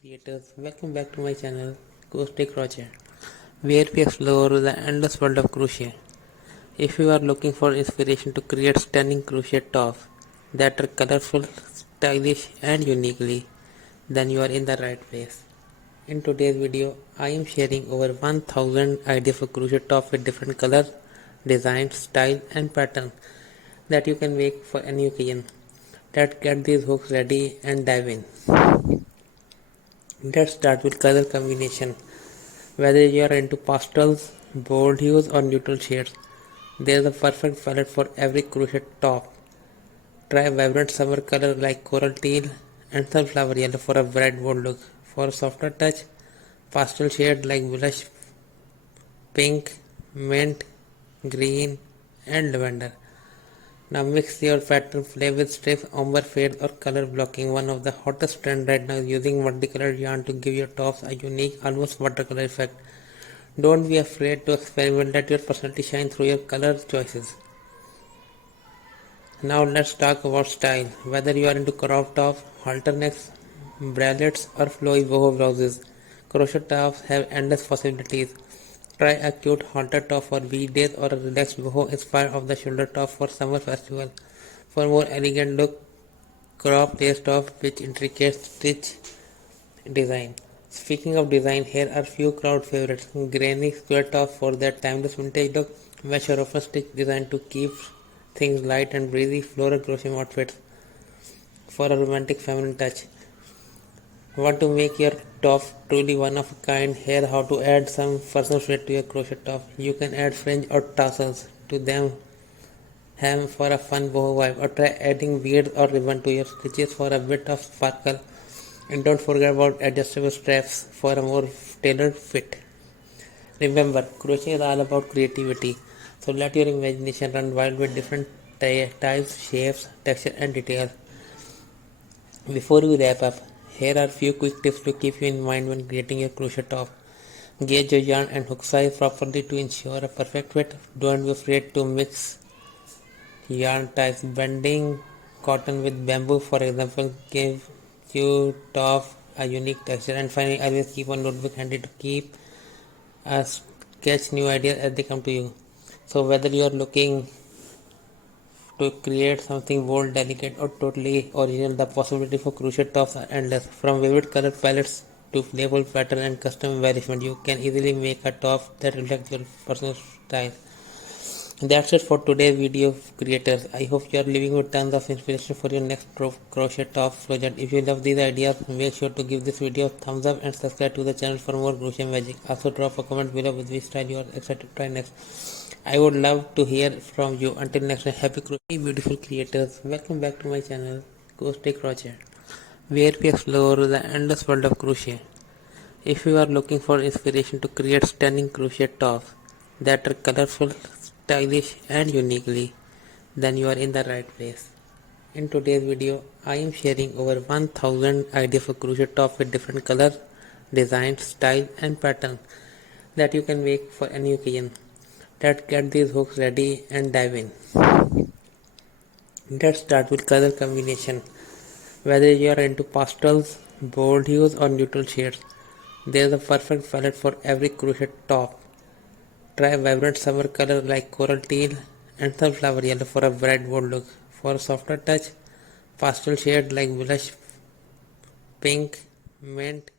creators, welcome back to my channel Crochet, where we explore the endless world of crochet. If you are looking for inspiration to create stunning crochet tops that are colorful, stylish and uniquely, then you are in the right place. In today's video, I am sharing over 1000 ideas for crochet tops with different colors, designs, style and pattern that you can make for any occasion. Let's get these hooks ready and dive in. Let's start with color combination. Whether you are into pastels, bold hues or neutral shades, there is a perfect palette for every crochet top. Try vibrant summer color like coral teal and sunflower yellow for a bright bold look. For a softer touch, pastel shades like blush pink, mint, green and lavender. Now mix your pattern play with strips, ombre fade or color blocking. One of the hottest trend right now is using multicolored yarn to give your tops a unique, almost watercolor effect. Don't be afraid to experiment, let your personality shine through your color choices. Now let's talk about style. Whether you are into crop tops, halter necks, bralettes or flowy boho blouses, crochet tops have endless possibilities. Try a cute halter top for weekdays or a relaxed boho inspired of the shoulder top for summer festival. For more elegant look, crop lace top with intricate stitch design. Speaking of design, here are few crowd favorites. Granny square top for that timeless vintage look. Mesh or open stitch design to keep things light and breezy. Floral crochet outfits for a romantic feminine touch. Want to make your top truly one of a kind? Here how to add some personal flair to your crochet top. You can add fringe or tassels to them hem for a fun boho vibe, or try adding beads or ribbon to your stitches for a bit of sparkle. And don't forget about adjustable straps for a more tailored fit. Remember, crochet is all about creativity, so let your imagination run wild with different types, shapes, texture and details. Before we wrap up, here are few quick tips to keep you in mind when creating your crochet top. Gauge your yarn and hook size properly to ensure a perfect fit. Don't be afraid to mix yarn types. Blending cotton with bamboo, for example, gives your top a unique texture. And finally, always keep a notebook handy to keep sketch new ideas as they come to you. So whether you are looking to create something bold, delicate or totally original, the possibility for crochet tops are endless. From vivid color palettes to playful pattern and custom embellishment, you can easily make a top that reflects your personal style. That's it for today's video, creators. I hope you are living with tons of inspiration for your next crochet top project. If you love these ideas, make sure to give this video a thumbs up and subscribe to the channel for more crochet magic. Also drop a comment below with which style you are excited to try next. I would love to hear from you. Until next time, happy crochet, beautiful creators. Welcome back to my channel Crochet, where we explore the endless world of crochet. If you are looking for inspiration to create stunning crochet tops that are colorful, stylish and uniquely, then you are in the right place. In today's video, I am sharing over 1000 ideas for crochet tops with different colors, designs, style and pattern that you can make for any occasion. Let's get these hooks ready and dive in. Let's start with color combination. Whether you are into pastels, bold hues or neutral shades, there is a perfect palette for every crochet top. Try vibrant summer color like coral teal and sunflower yellow for a bright bold look. For a softer touch, pastel shades like blush pink, mint,